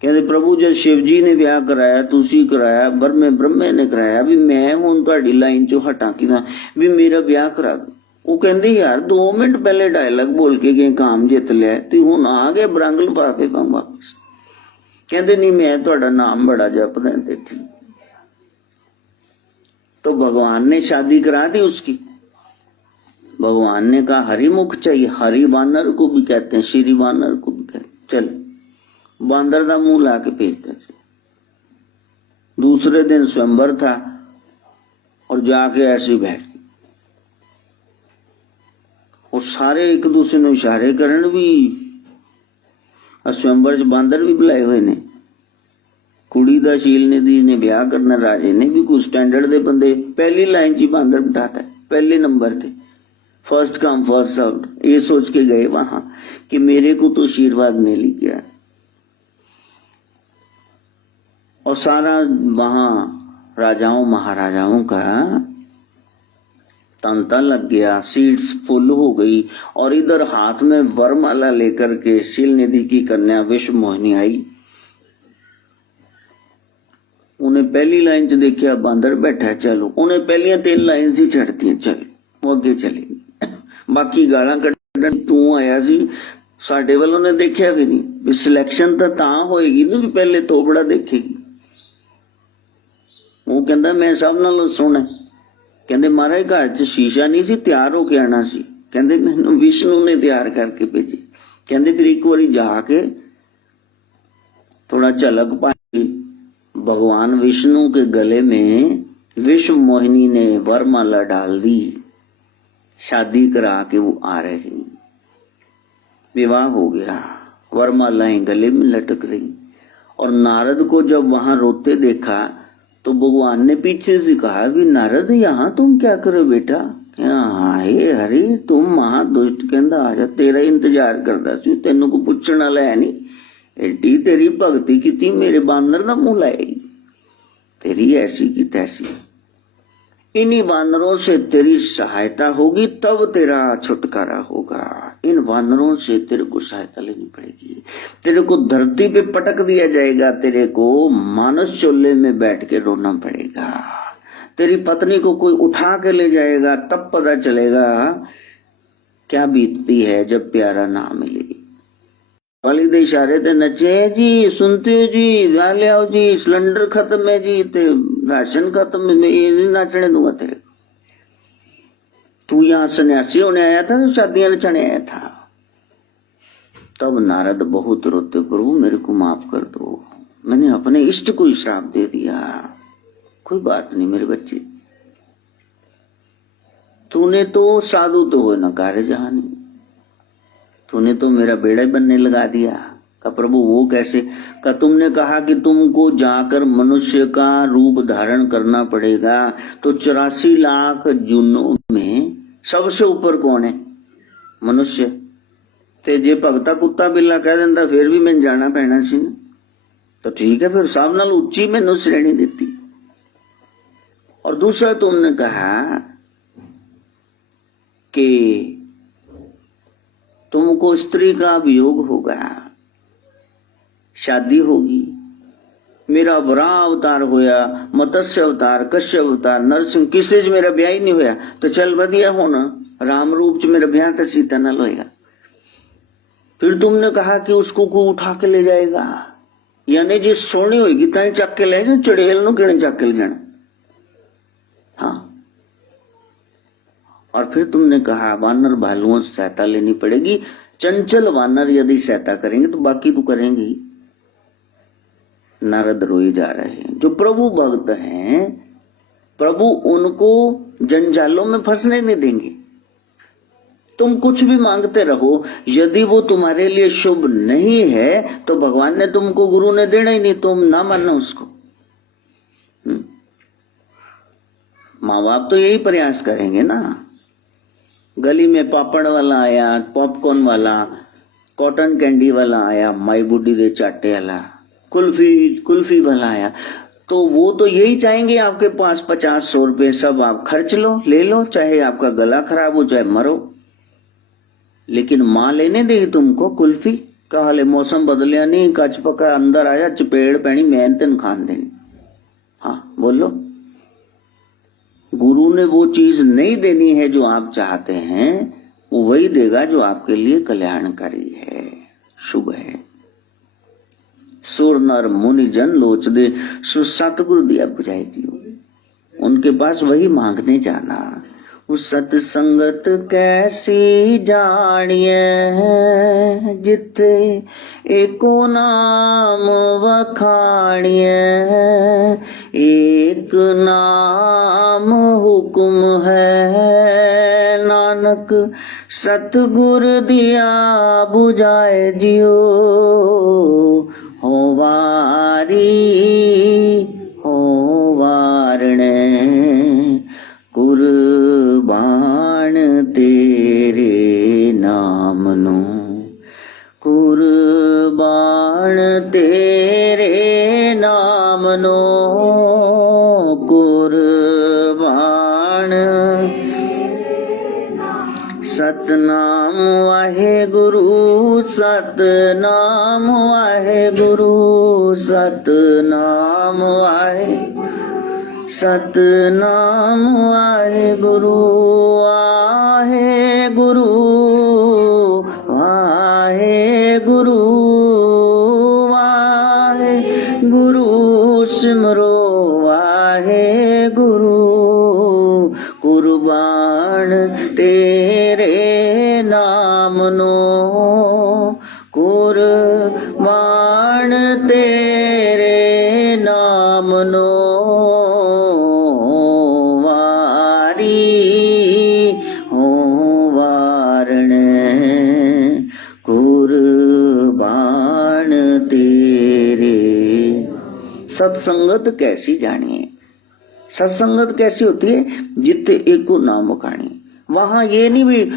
कहते प्रभु जब शिव जी ने ब्याह कराया, तुसी कराया, ब्रह्मे ने कराया, भी मैं हुण तुहाडी लाइन चो हटा कि भी मेरा ब्याह करा दो। वो कहते यार 2 मिनट पहले डायलॉग बोल के गए काम जित लिया, तो हुण आ गए ब्रंग लिफाफे पाऊं वापस। कहते नहीं मैं तुहाडा नाम बड़ा जपदा देखी। तो भगवान ने शादी करा दी उसकी। भगवान ने कहा हरिमुख चाहिए। हरि बानर को भी कहते हैं, श्री बानर को भी कहते हैं। चल बांदर का मुंह ला के भेजता। दूसरे दिन स्वयंवर था और जाके ऐसे बैठ गए और सारे एक दूसरे ने इशारे करन भी। स्वयंवर च बांदर भी बुलाए हुए ने। कुड़ी दा शील निधि ने ब्याह करना, राजे ने भी कुछ स्टैंडर्ड दे बंदे पहली लाइन च बांदर बिठाता है, पहले नंबर थे, फर्स्ट कम फर्स्ट सर्व, ये सोच के गए वहां कि मेरे को तो आशीर्वाद मिल ही गया। और सारा वहां राजाओं महाराजाओं का तांता लग गया, सीट्स फुल हो गई। और इधर हाथ में वरमाला लेकर के शील निधि की कन्या विश्व मोहिनी आई। उन्हें पहली लाइन च देखिया बांदर बैठा है, चलो उन्हें पहलियां 3 लाइन ही छड़ती है, चलो वो अगे चलेगी। बाकी गाला कढ़न तू आया सी, साडे वालों ने देखिया भी नहीं भी सिलेक्शन तो होएगी ना भी पहले तो बड़ा देखेगी। वो कहता मैं सब नालों सोहना। कहते महाराज घर च शीशा नहीं सी, तैयार होके आना सी। कहते मैनू विष्णु ने तैयार करके भेजी। कहते फिर एक बारी जाके थोड़ा झलक पाई, भगवान विष्णु के गले में विश्व मोहिनी ने वरमाला डाल दी, शादी करा के वो आ रहे, विवाह हो गया, वरमालाएं गले में लटक रही। और नारद को जब वहां रोते देखा तो भगवान ने पीछे से कहा भी नारद यहाँ तुम क्या करो बेटा? हे हरि तुम महादुष्ट, कहता आजा तेरा इंतजार करता सी, तेनू को पूछण वाला है नहीं। एडी तेरी भगती की मेरे बांदर दा मुंह लाएगी, तेरी ऐसी की तैसी। इन्हीं बानरों से तेरी सहायता होगी तब तेरा छुटकारा होगा। इन बानरों से तेरे को सहायता लेनी पड़ेगी, तेरे को धरती पे पटक दिया जाएगा, तेरे को मानस चोले में बैठ के रोना पड़ेगा, तेरी पत्नी को कोई उठा के ले जाएगा, तब पता चलेगा क्या बीतती है जब प्यारा ना मिले। वाली दे इशारे ते नचे जी, सुनते हो जी, ले आओ जी, सिलेंडर खत्म है जी, ते राशन खत्म है, मैं ये नहीं नाचने दूंगा तेरे को। तू यहाँ सन्यासी होने आया था तो शादियां नचाने आया था। तब नारद बहुत रोते, प्रभु मेरे को माफ कर दो, मैंने अपने इष्ट को श्राप दे दिया। कोई बात नहीं मेरे बच्चे, तूने तो साधु तो हो न कार्य जहानी, तूने तो मेरा बेड़ा बनने लगा दिया। का प्रभु वो कैसे? का तुमने कहा कि तुमको जाकर मनुष्य का रूप धारण करना पड़ेगा, तो 84 लाख जूनों में सबसे ऊपर कौन है? मनुष्य। ते जे भगता कुत्ता बिल्ला कह देंदा फिर भी मैं जाना पैना सी ना, तो ठीक है फिर सब नाल उच्ची मैनू श्रेणी दी। और दूसरा तुमने कहा कि तुमको स्त्री का वियोग होगा, शादी होगी। मेरा वराह अवतार होया, मत्स्य अवतार, कश्यप अवतार, नरसिंह, किसे च मेरा ब्याह ही नहीं होया, तो चल वधिया होना राम रूप च मेरा ब्याह तो सीता नाल होएगा। फिर तुमने कहा कि उसको को उठा के ले जाएगा, यानी जी सोनी होगी ताई चक के ले जाओ, चड़ेल नू किने चक के ले जाना। हाँ, और फिर तुमने कहा वानर भालुओं से सहायता लेनी पड़ेगी, चंचल वानर यदि सहायता करेंगे तो बाकी तो करेंगे ही। नारद रोए जा रहे हैं। जो प्रभु भक्त हैं, प्रभु उनको जंजालों में फंसने नहीं देंगे। तुम कुछ भी मांगते रहो, यदि वो तुम्हारे लिए शुभ नहीं है तो भगवान ने तुमको, गुरु ने देना ही नहीं, तुम ना मानो उसको। माँ बाप तो यही प्रयास करेंगे ना। गली में पापड़ वाला आया, पॉपकॉर्न वाला, कॉटन कैंडी वाला आया, माई बुड्ढी दे चाटे वाला, कुल्फी वाला आया, तो वो तो यही चाहेंगे आपके पास 50-100 रुपए सब आप खर्च लो, ले लो, चाहे आपका गला खराब हो चाहे मरो। लेकिन माँ लेने देगी तुमको कुल्फी? का हाले मौसम बदलिया नहीं, कच पका अंदर आया, चपेड़ पैनी मैं तेन खान देनी। हाँ बोलो, गुरु ने वो चीज नहीं देनी है जो आप चाहते हैं, वो वही देगा जो आपके लिए कल्याणकारी है, शुभ है। सुर नर मुनि जन लोच दे, सतगुरु दिया बुझाई दियो, उनके पास वही मांगने जाना। उस सतसंगत कैसी जानिए, जिते एको नाम वखाणिए, एक नाम हुक्म है नानक, सतगुर दिया बुझाए जियो, हो वारी हो वारणे कुर्बान तेरे नामनो कुर्बान तेरे नामनो कुर्बान सतनाम वाहेगुरु सतनाम वाहेगुरु सतनाम वाहे सतनाम वाहेगुरु वाहेगुरु वाहेगुरु वाहेगुरु सिमरो वाहेगुरु कुर्बान तेरे नामनो कुर्बान तेरे नामनो वारी हो वारणे कुर्बान तेरे। सत्संगत कैसी जानिए, सत्संगत कैसी होती है? जिते एको नाम वखाणी। वहां ये नहीं भी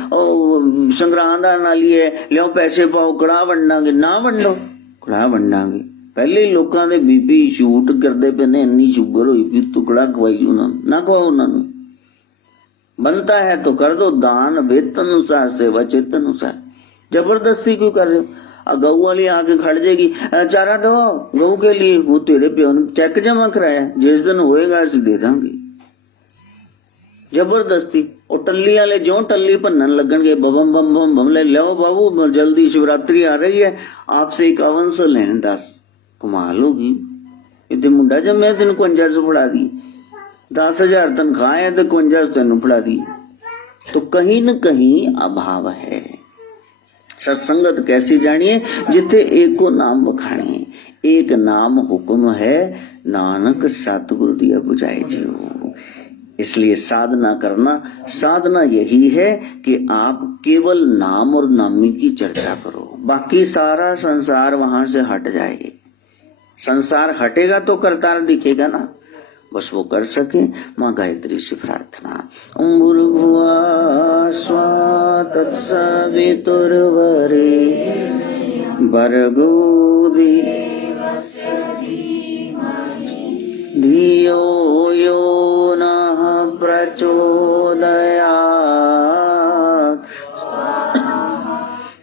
संग्रांद नाली है लियो पैसे पाओ कड़ा वंडांगे, ना वंडो कड़ा वंडांगे। पहले ही लोगों के बीपी शूट करते पे ने, इन्नी शुगर हुई भी टुकड़ा खवाई उन्होंने, ना खवाओ उन्होंने। बनता है तो कर दो दान वेतन अनुसार सेवा चेतन अनुसार। जबरदस्ती क्यों कर रहे हो? गऊ वाली आके खड़ जाएगी, चारा दो गऊ के लिए, वो तेरे प्यो ने चेक जमा कराया, जिस दिन होएगा असं दे देंगे। जबरदस्ती। और टल्ली वाले जो टल्ली भनन लगनगे, बम बम बम बम ले लो बाबू जल्दी शिवरात्रि आ रही है, आपसे 51 सौ लेने 10। कमाल होगी, इतने मुंडा जमे तेन 51 फड़ा दी, 10,000 तनख्वाह है तो 51 तेन फड़ा दी। तो कहीं न कहीं अभाव है। सत्संगत कैसी जानिए? जिथे एको नाम वखाणे, एक नाम हुक्म है, नानक सतगुरु दिया बुझाए जियो। इसलिए साधना करना, साधना यही है कि आप केवल नाम और नामी की चर्चा करो, बाकी सारा संसार वहां से हट जाए। संसार हटेगा तो करतार दिखेगा ना, बस वो कर सके। माँ गायत्री से प्रार्थना। ओम भूर्भुवः स्वः तत्सवितुर्वरेण्यं भर्गो धियो यो नः प्रचोदयात्।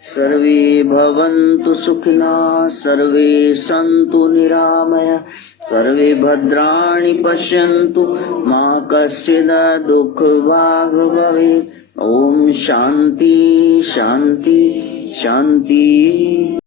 सर्वे भवन्तु सुखिनः, सर्वे सन्तु निरामया, सर्वे भद्राणि पश्यन्तु मा कश्चित् दुःखभाग् भवेत्। ओम शांति शांति शांति।